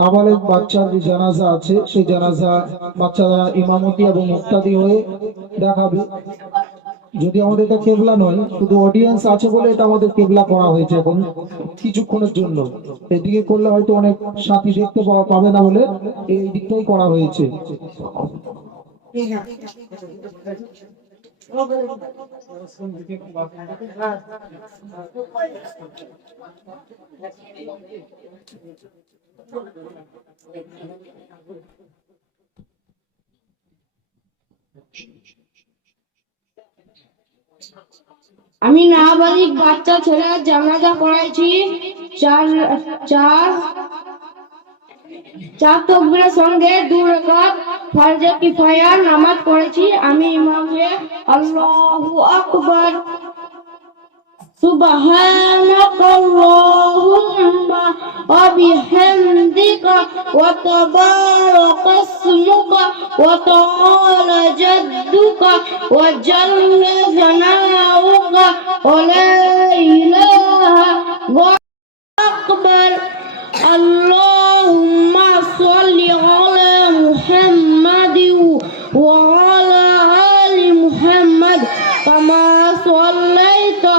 নাবালেক বাচ্চার যে জানাজা আছে, সেই জানাজা বাচ্চারা ইমামতি এবং মুক্তাদি হয়ে দেখাবে। যদি আমাদের এটা কেবলা নয়, শুধু অডিয়েন্স আছে বলে এটা আমাদের কেবলা করা হয়েছে এখন কিছুক্ষণের জন্য। এদিকে করলে হয়তো অনেক সাথী দেখতে পাওয়া পাবে না বলে এই দিকটাই করা হয়েছে। আমি নাবালিক বাচ্চা ছেলে জানাজা পড়াইছি চার চার চার তকবীরের সঙ্গে দু রাকাত ফরজে কিফায়ার নামাজ পড়েছি আমি ইমামকে আল্লাহু আকবার سبحانك اللهم وبحمدك وتبارك اسمك وتعالى جدك وجل ثناؤك ولا إله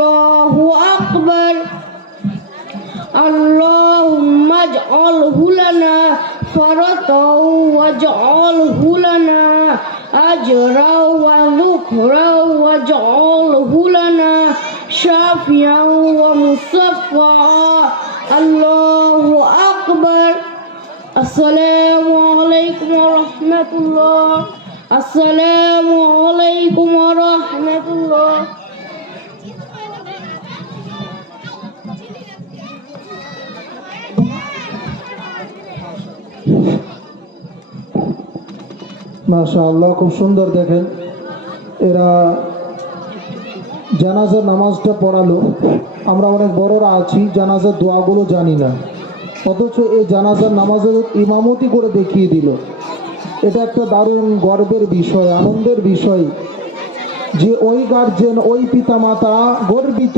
الله أكبر اللهم اجعله لنا فرطا واجعله لنا أجرا وذكرا واجعله لنا شافيا ومصفعا الله أكبر السلام عليكم ورحمة الله السلام عليكم ورحمة الله মাশাআল্লাহ, খুব সুন্দর দেখেন। এরা জানাজার নামাজটা পড়ালো। আমরা অনেক বড়রা আছি, জানাজার দোয়াগুলো জানি না। অথচ এই জানাজার নামাজের ইমামতি করে দেখিয়ে দিল। এটা একটা দারুণ গর্বের বিষয়, আনন্দের বিষয় যে ওই গার্জেন, ওই পিতামাতা গর্বিত